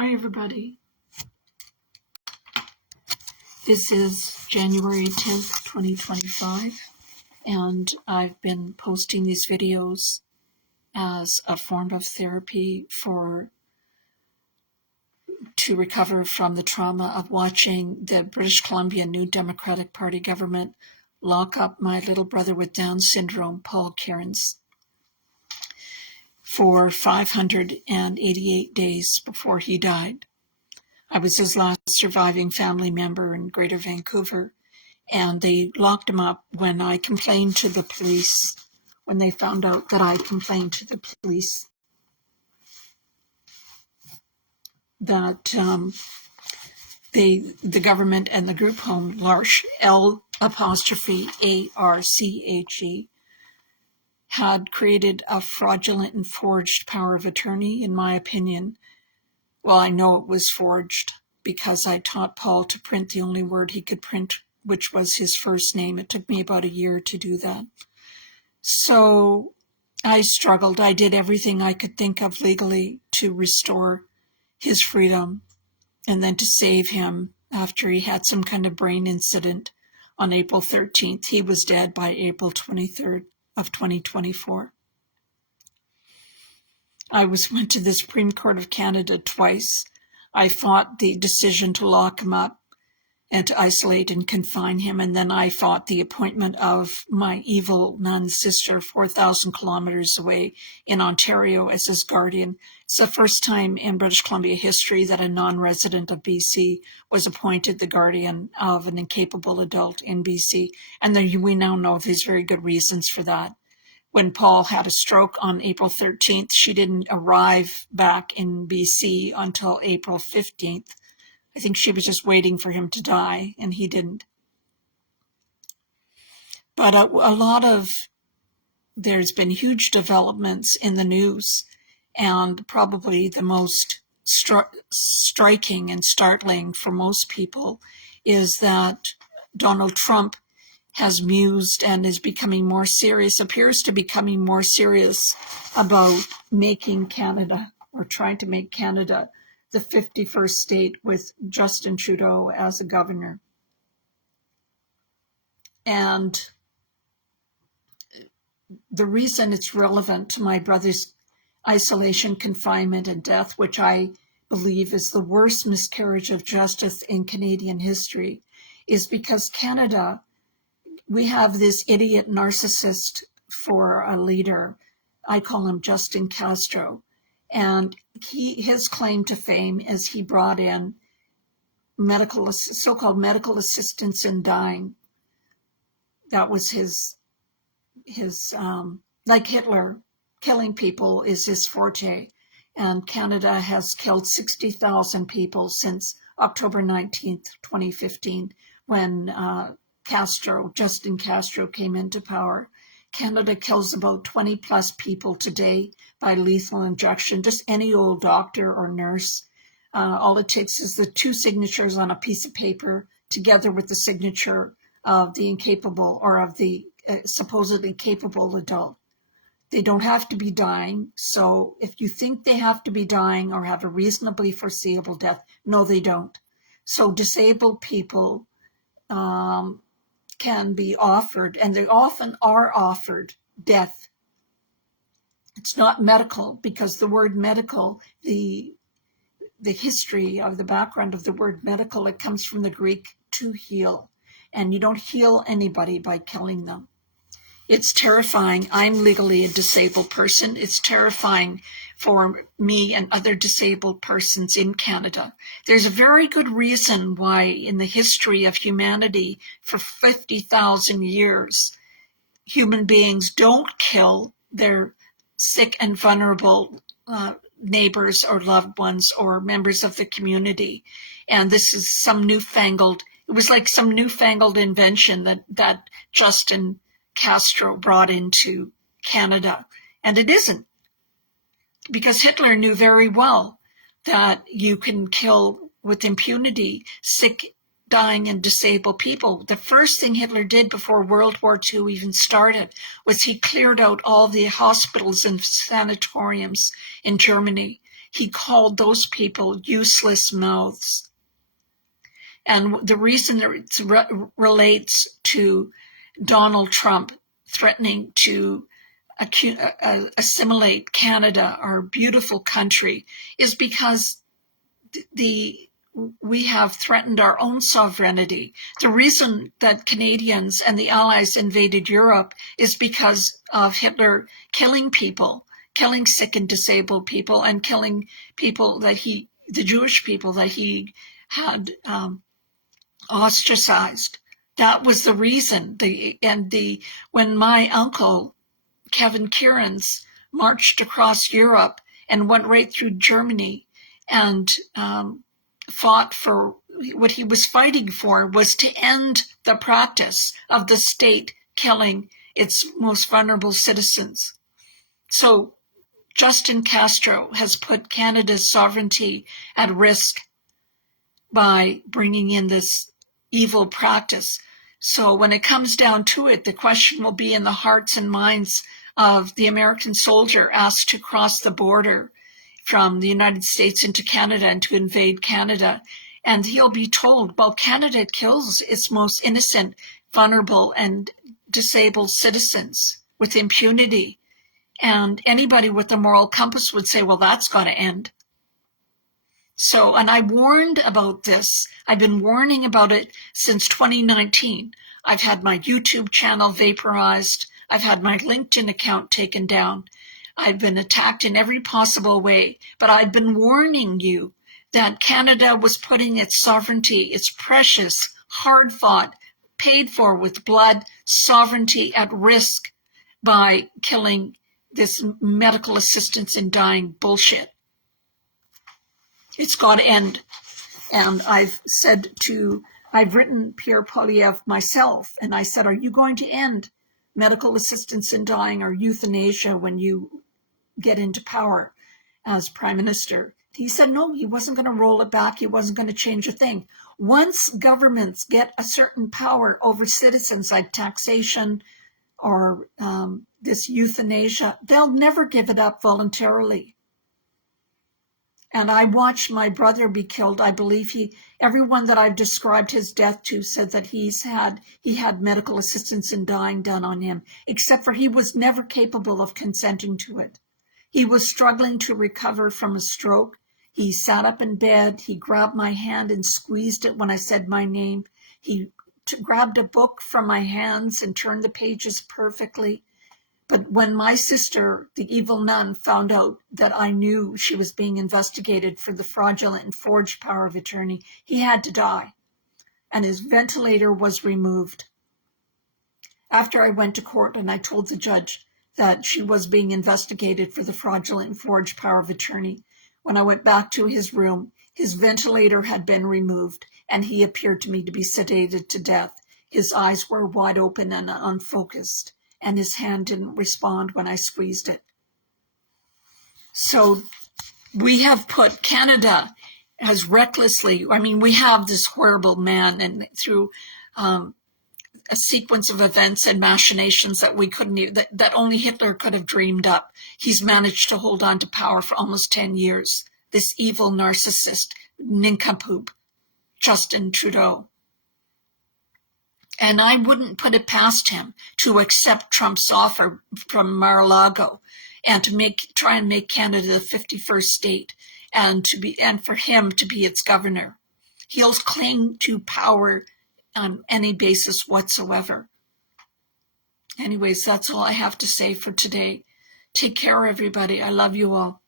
Hi everybody. This is January 10th, 2025, and I've been posting these videos as a form of therapy to recover from the trauma of watching the British Columbia New Democratic Party government lock up my little brother with Down syndrome, Paul Cairns, for 588 days before he died. I was his last surviving family member in Greater Vancouver, and they locked him up when I complained to the police, when they found out that I complained to the police that the government and the group home, L'Arche, L''ARCHE, had created a fraudulent and forged power of attorney, in my opinion. Well, I know it was forged because I taught Paul to print the only word he could print, which was his first name. It took me about a year to do that. So I struggled. I did everything I could think of legally to restore his freedom and then to save him after he had some kind of brain incident on April 13th. He was dead by April 23rd of 2024. I went to the Supreme Court of Canada twice. I fought the decision to lock him up and to isolate and confine him, and then I fought the appointment of my evil nun sister 4,000 kilometers away in Ontario as his guardian. It's the first time in British Columbia history that a non-resident of BC was appointed the guardian of an incapable adult in BC, and we now know there's very good reasons for that. When Paul had a stroke on April 13th, she didn't arrive back in BC until April 15th. I think she was just waiting for him to die, and he didn't. But there's been huge developments in the news, and probably the most striking and startling for most people is that Donald Trump has mused and is becoming more serious, appears to becoming more serious about making Canada, or trying to make Canada, the 51st state with Justin Trudeau as a governor. And the reason it's relevant to my brother's isolation, confinement, and death, which I believe is the worst miscarriage of justice in Canadian history, is because Canada, we have this idiot narcissist for a leader. I call him Justin Castro. And his claim to fame is he brought in so-called medical assistance in dying. That was his like Hitler, killing people is his forte. And Canada has killed 60,000 people since October 19th, 2015, when Justin Castro came into power. Canada kills about 20 plus people today by lethal injection, just any old doctor or nurse. All it takes is the two signatures on a piece of paper together with the signature of the incapable or of the supposedly capable adult. They don't have to be dying. So if you think they have to be dying or have a reasonably foreseeable death, no, they don't. So disabled people can be offered, and they often are offered, death. It's not medical, because the word medical, the history of the background of the word medical, it comes from the Greek to heal, and you don't heal anybody by killing them. It's terrifying. I'm legally a disabled person. It's terrifying for me and other disabled persons in Canada. There's a very good reason why in the history of humanity for 50,000 years, human beings don't kill their sick and vulnerable neighbors or loved ones or members of the community. And this is it was like some newfangled invention that Justin Castro brought into Canada. And it isn't. Because Hitler knew very well that you can kill with impunity sick, dying, and disabled people. The first thing Hitler did before World War II even started was he cleared out all the hospitals and sanatoriums in Germany. he called those people useless mouths. And the reason it relates to Donald Trump threatening to assimilate Canada, our beautiful country, is because we have threatened our own sovereignty. The reason that Canadians and the Allies invaded Europe is because of Hitler killing people, killing sick and disabled people, and killing people the Jewish people that he had ostracized. That was the reason. When my uncle, Kevin Kieran's, marched across Europe and went right through Germany and fought for what he was fighting for was to end the practice of the state killing its most vulnerable citizens. So Justin Castro has put Canada's sovereignty at risk by bringing in this evil practice. So when it comes down to it, the question will be in the hearts and minds of the American soldier asked to cross the border from the United States into Canada and to invade Canada. And he'll be told, well, Canada kills its most innocent, vulnerable, and disabled citizens with impunity. And anybody with a moral compass would say, well, that's got to end. So, and I warned about this. I've been warning about it since 2019. I've had my YouTube channel vaporized. I've had my LinkedIn account taken down. I've been attacked in every possible way, but I've been warning you that Canada was putting its sovereignty, its precious, hard-fought, paid for with blood sovereignty at risk by killing this medical assistance in dying bullshit. It's got to end. And I've written Pierre Poilievre myself, and I said, are you going to end medical assistance in dying or euthanasia when you get into power as Prime Minister? He said no, he wasn't going to roll it back. He wasn't going to change a thing. Once governments get a certain power over citizens, like taxation or this euthanasia, they'll never give it up voluntarily. And I watched my brother be killed. I believe everyone that I've described his death to said that he had medical assistance in dying done on him, except for he was never capable of consenting to it. He was struggling to recover from a stroke. He sat up in bed. He grabbed my hand and squeezed it when I said my name. He grabbed a book from my hands and turned the pages perfectly. But when my sister, the evil nun, found out that I knew she was being investigated for the fraudulent and forged power of attorney, he had to die, and his ventilator was removed. After I went to court and I told the judge that she was being investigated for the fraudulent and forged power of attorney, when I went back to his room, his ventilator had been removed, and he appeared to me to be sedated to death. His eyes were wide open and unfocused, and his hand didn't respond when I squeezed it. So we have put Canada as recklessly, we have this horrible man, and through a sequence of events and machinations that we couldn't, that only Hitler could have dreamed up, he's managed to hold on to power for almost 10 years. This evil narcissist, nincompoop, Justin Trudeau. And I wouldn't put it past him to accept Trump's offer from Mar-a-Lago and to try and make Canada the 51st state and for him to be its governor. He'll cling to power on any basis whatsoever. Anyways, that's all I have to say for today. Take care, everybody. I love you all.